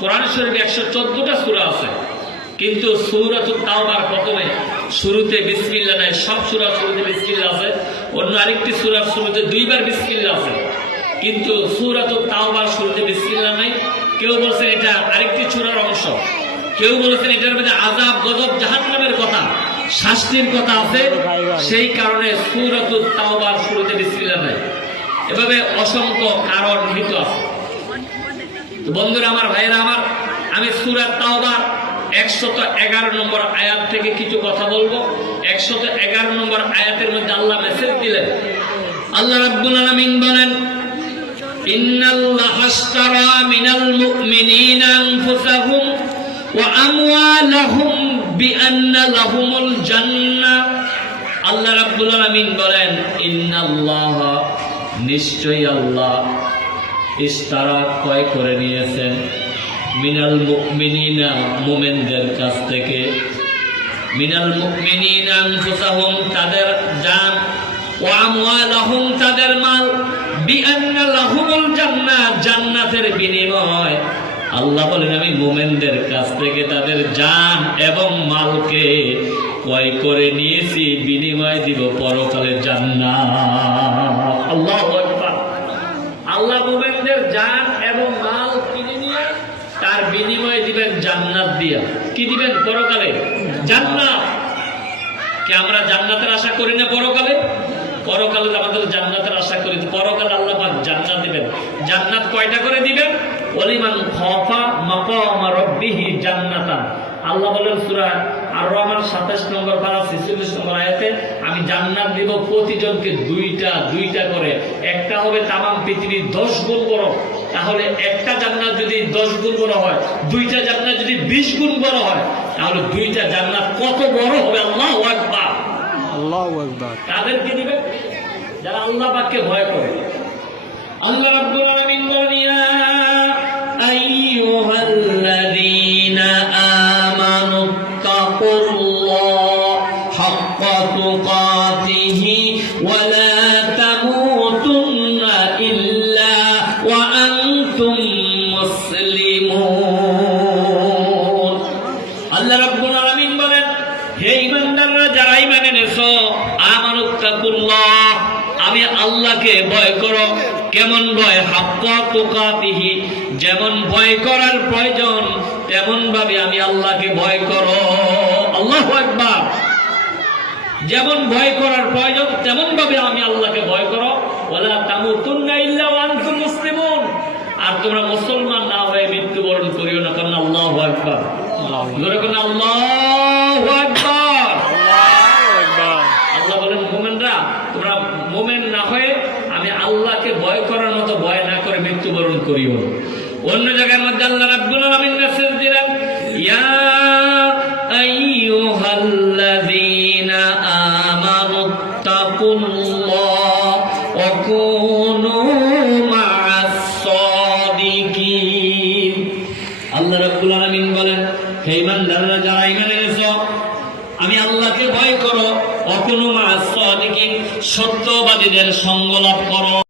কোরআন শরীফে একশো চোদ্দটা সুরা আছে। কিন্তু সুরাত তাওবার প্রথমে শুরুতে বিসমিল্লা নাই, সব সুরা শুরুতে বিসমিল্লা আছে। অন্য আরেকটি সুরার শুরুতে দুইবার বিসমিল্লা আছে। কিন্তু সুরাত তাওবার শুরুতে বিসমিল্লা নাই। কেউ বলছেন এটা আরেকটি সুরার অংশ। কেউ বলেছেন এটার মধ্যে আজাব গজব, জাহান্নামের কথা, শাস্তির কথা আছে। সেই কারণে সুরাত তাওবার শুরুতে বিসমিল্লা নাই। এভাবে অসংখ্য কারণ নিহিত আছে তো বন্ধুরা, আমার ভাইয়েরা, আমার, আমি সুরাত তাওবার একশত এগারো নম্বর আয়াত থেকে কিছু কথা বলব। একশত এগারো নম্বর আয়াতের মধ্যে আল্লাহ মেসেজ দিলেন। আল্লাহ রাব্বুল আলামিন বলেন আশতারা মিনাল আল্লাহ বলেন, ইন্নাল্লাহা, নিশ্চয়ই আল্লাহ ইস্তারা ক্রয় করে নিয়েছেন। মিনাল মুমিনিনা মুমিনদের কাছ থেকে। মিনাল মুমিনিনা আনফুসাহুম তাদের জান ওয়া আমওয়ালাহুম তাদের মাল। বিআন্না লাহুমুল জান্নাত জান্নাতের বিনিময়। আল্লাহ বলেন, আমি মুমিনদের কাছ থেকে তাদের জান এবং মালকে ক্রয় করে নিয়েছি। বিনিময় দিব পরকালে জান্নাত। আল্লাহু আল্লাহ মোমেনদের জান এবং মাল কিনে নিয়ে তার বিনিময়ে দিবেন জান্নাত দিয়া। কি দিবেন পরকালে? জান্নাত। কি আমরা জান্নাতের আশা করি না পরকালে? পরকালে আমাদের জান্নাতের আশা করি পরকালে আল্লাহ পাক জান্নাত দিবেন। জান্নাত কয়টা করে দিবেন? অলিমান খফা মাকাম রব্বিহি জান্নাতান। আল্লাহ বলেন সূরা আর রহমান 27 নম্বর 46 নম্বর আয়াতে আমি জান্নাত দিব প্রতিজনকে দুইটা দুইটা করে। একটা হবে তামাম পৃথিবীর 10 গুণ বড়। তাহলে একটা জান্নাত যদি 10 গুণ বড় হয় দুইটা জান্নাত যদি 20 গুণ বড় হয় তাহলে দুইটা জান্নাত কত বড় হবে? আল্লাহু আকবার। আল্লাহু আকবার। তাদেরকে দিবে যারা আল্লাহ পাককে ভয় করে। আল্লাহ রাব্বুল আমি আল্লাহকে ভয় করো। কেমন ভয়? হাক্কা তুকাতিহি। যেমন ভয় করার প্রয়োজন তেমন ভাবে আমি আল্লাহকে ভয় করো। আল্লাহু আকবার। যেমন ভয় করার প্রয়োজন তেমন ভাবে আমি আল্লাহকে ভয় করো। ওয়ালা তামুতুন্না ইল্লা আর তোমরা মুসলমান না হয়ে মৃত্যুবরণ করিও না কারণ আল্লাহু আকবার আল্লাহু জোরে কোন আল্লাহু আকবার আকবার আল্লাহ বলেন মোমেনরা তোমরা মোমেন না হয়ে আমি আল্লাহকে ভয় করার মতো ভয় না করে মৃত্যুবরণ করিও অন্য জায়গার মধ্যে আল্লাহ রাব্বুল আলামিন মেসেজ দিলেন, ইয়া আইয়ুহাল্লাযীনা আমানু তাকুল্লাহ ওয়া কুনু মা'আস সাদিকিন আল্লাহ রাব্বুল আলামিন বলেন, হে ইমানদাররা যারা ঈমান এনেছো, আমি আল্লাহকে ভয় করো। অকুনু মা সাদিকিন সত্যবাদীদের সঙ্গ লাভ করো।